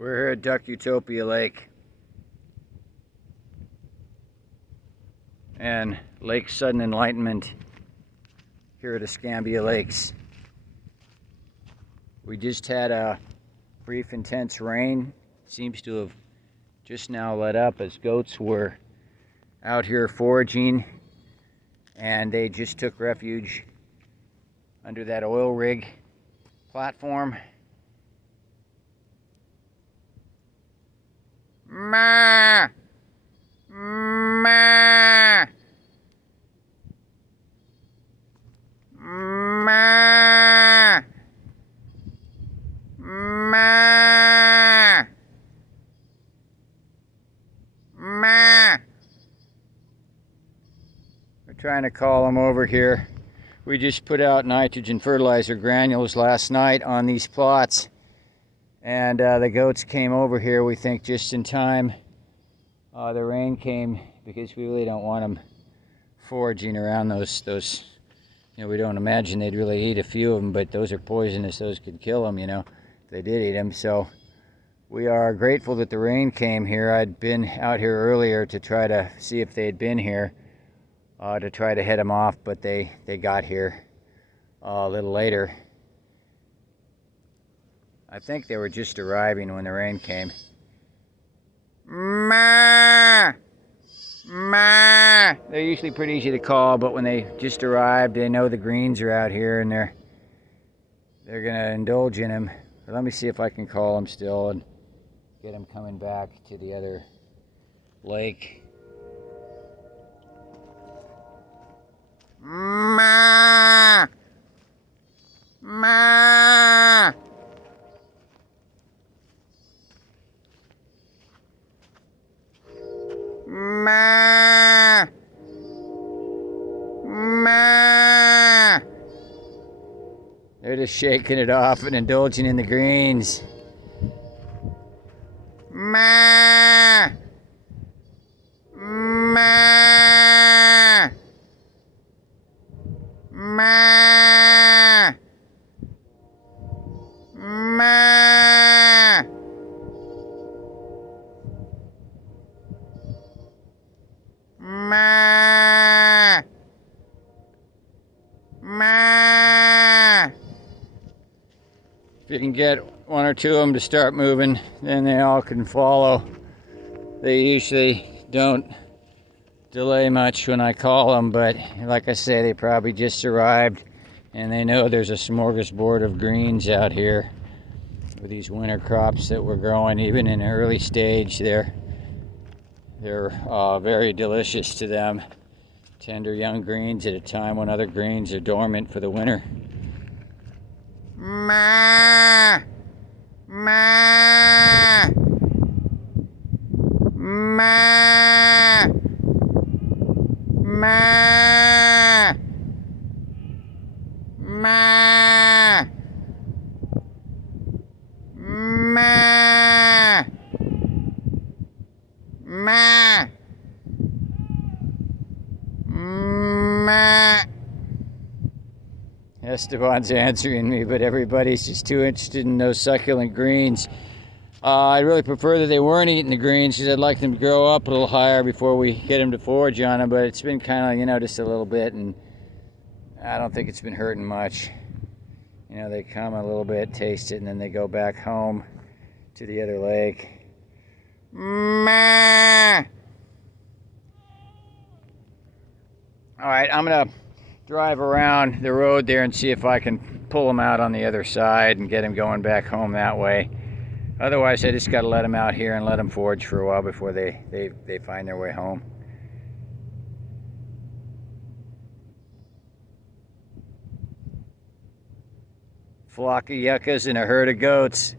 We're here at Duck Utopia Lake and Lake Sudden Enlightenment here at Escambia Lakes. We just had a brief intense rain. Seems to have just now let up as goats were out here foraging, and they just took refuge under that oil rig platform. Ma! Ma! Ma! Ma! Ma! We're trying to call them over here. We just put out nitrogen fertilizer granules last night on these plots, and the goats came over here, we think, just in time. The rain came because we really don't want them foraging around those, you know, we don't imagine they'd really eat a few of them, but those are poisonous. Those could kill them, you know, if they did eat them. So we are grateful that the rain came here. I'd been out here earlier to try to see if they'd been here, to try to head them off, but they got here a little later. I think they were just arriving when the rain came. Ma! Ma! They're usually pretty easy to call, but when they just arrived, they know the greens are out here and they're gonna indulge in them. But let me see if I can call them still and get them coming back to the other lake. Ma! Ma! Ma! Ma! They're just shaking it off and indulging in the greens. Ma! Ma! Ma! Ma! Ma! Ma! If you can get one or two of them to start moving, then they all can follow. They usually don't delay much when I call them, but like I say, they probably just arrived and they know there's a smorgasbord of greens out here with these winter crops that we're growing. Even in an early stage, they're very delicious to them. Tender young greens at a time when other greens are dormant for the winter. Ma! Ma! Ma! Ma! Ma! Ma! Ma! Ma! Esteban's answering me, but everybody's just too interested in those succulent greens. I'd really prefer that they weren't eating the greens because I'd like them to grow up a little higher before we get them to forage on them, but it's been kind of, you know, just a little bit, and I don't think it's been hurting much. You know, they come a little bit, taste it, and then they go back home to the other lake. Ma! All right, I'm gonna drive around the road there and see if I can pull them out on the other side and get them going back home that way. Otherwise, I just got to let them out here and let them forage for a while before they find their way home. Flock of yuccas and a herd of goats.